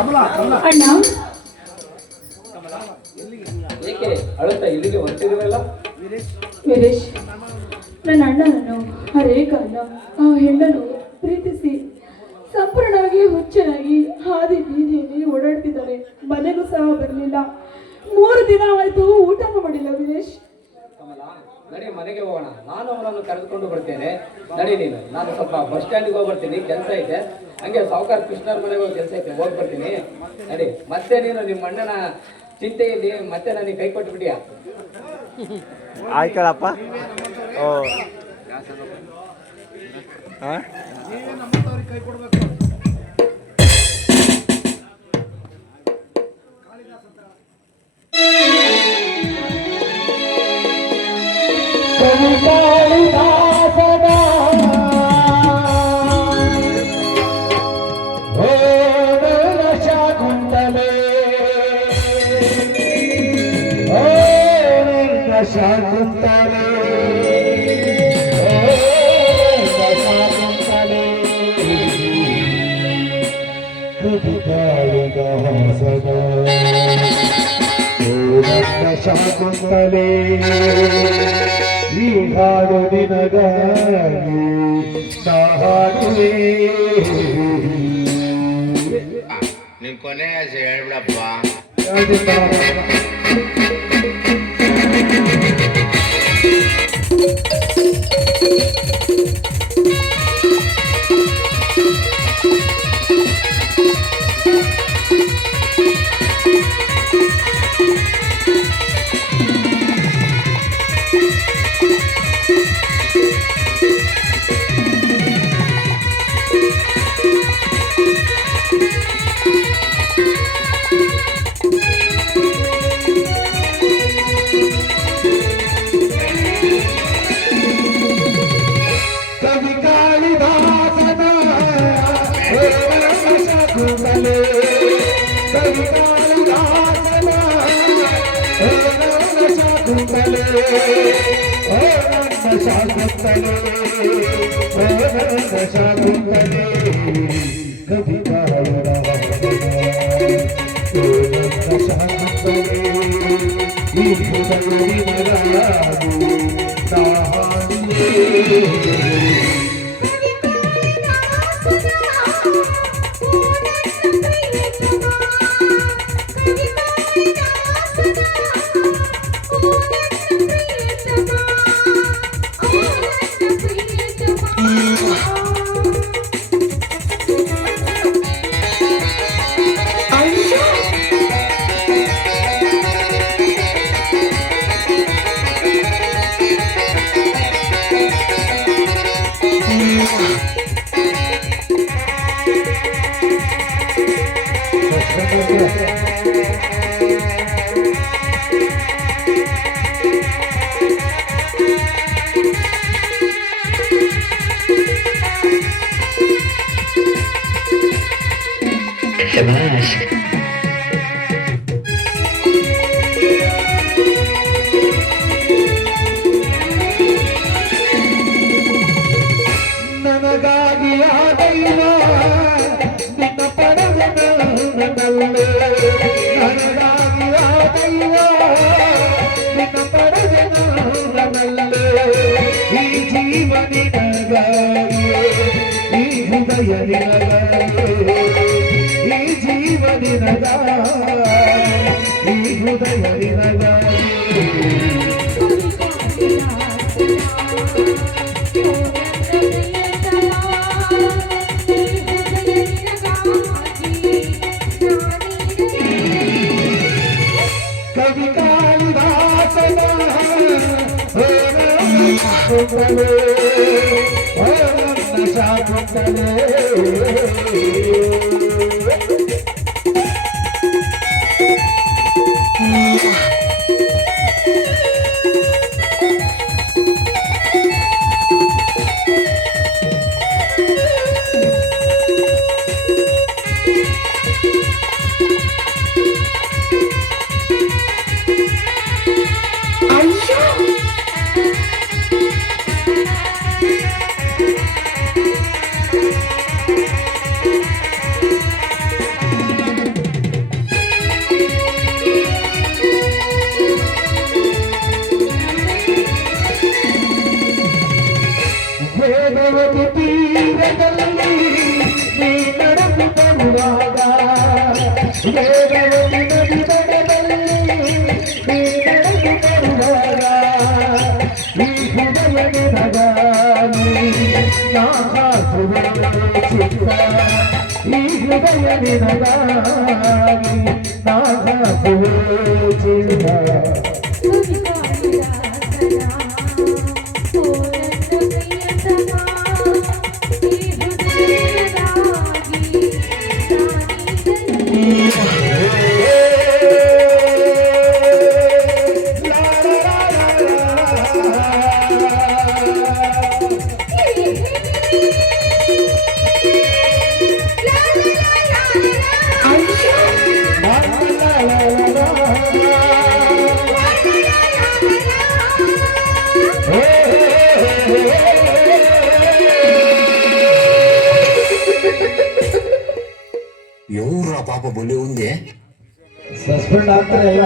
ಅಣ್ಣ, ಏಕೆ ಅಳುತ್ತಾ ಇಲ್ಲಿಗೆ ಹೊರಟಿರುವಲ್ಲ? ವೀರೇಶ್, ನನ್ನ ಅಣ್ಣನನ್ನು ಆ ರೇಖನ್ನು ಆ ಹೆಣ್ಣನ್ನು ಪ್ರೀತಿಸಿ ಸಂಪೂರ್ಣವಾಗಿ ಹುಚ್ಚನಾಗಿ ಹಾದಿ ಬೀದಿಯಲ್ಲಿ ಓಡಾಡ್ತಿದ್ದಾನೆ. ಮನೆಗೂ ಸಹ ಬರಲಿಲ್ಲ. 3 ದಿನ ಆಯ್ತು, ಊಟನೂ ಮಾಡಿಲ್ಲ. ವೀರೇಶ್, ಕಮಲ, ನಡಿ ಮನೆಗೆ ಹೋಗೋಣ. ನಾನು ಅವನನ್ನು ಕರೆದುಕೊಂಡು ಬರ್ತೇನೆ. ನಡಿ ನೀನು. ನಾನು ಸ್ವಲ್ಪ ಬಸ್ ಸ್ಟ್ಯಾಂಡಿಗೆ ಹೋಗ್ಬರ್ತೀನಿ, ಕೆಲಸ ಐತೆ. ಹಂಗೆ ಸಾವುಕಾರ ಕೃಷ್ಣರ ಮನೆಗೆ ಹೋಗಿ ಕೆಲಸ ಐತೆ, ಹೋಗಿ ಬರ್ತೀನಿ. ನಡಿ. ಮತ್ತೆ ನೀನು ನಿಮ್ಮ ಅಣ್ಣನ ಚಿಂತೆಯಲ್ಲಿ ಮತ್ತೆ ನನಗೆ ಕೈ ಕೊಟ್ಟು ಬಿಡಿಯಾ? ಆಯ್ತಳಪ್ಪ. ಓ ಹಾಂ, ಶಾಕುಂತಲೇ ಈ ಹಾಡು ನಿನಗಾಗಿ ಹಾಡುವೆ. ನಿನ್ ಕೊನೆ ಆಸೆ ಹೇಳ್ಬಿಡಪ್ಪ. ನನಗಾಗಿ ಆ ದೈವ ನಿನ್ನ ಪಡೆದ ನನ್ನಲ್ಲೇ, ನನಗಾಗಿ ಆ ದೈವ ನಿನ್ನ ಪಡೆದ ನನ್ನಲ್ಲೇ, ಈ ಜೀವ ನಿನಗಾಗಿಯೇ, ಈ ಹೃದಯ ನಿನಗಾಗಿಯೇ, ಈ ಜೀವ ನಿನಗಾಗಿಯೇ, ಈ ಹೃದಯ ನಿನಗಾಗಿಯೇ. ಕವಿ ಕಾಳಿದಾಸನ ಶಾಕುಂತಲೇ, ನನ್ನ ಶಾಕುಂತಲೇ. ವೇಗವು ನಿನಗೆ ಬಡದಲ್ಲಿ ನೀ ನಡೆದು ಬರುವಾಗ ಈ ಹೃದಯ ನಿನಗಾಗಿ ನಾ ಹಾಸುವೆ ಚಿತ್ತ ಈ ಹೃದಯ ನಿನಗಾಗಿ ನಾ ಹಾಸುವೆ ಚಿತ್ತ ఎవరు పాప బొలి ఉంది సస్పెండ్ ಆಗ್ತಾರೆ ಎಲ್ಲ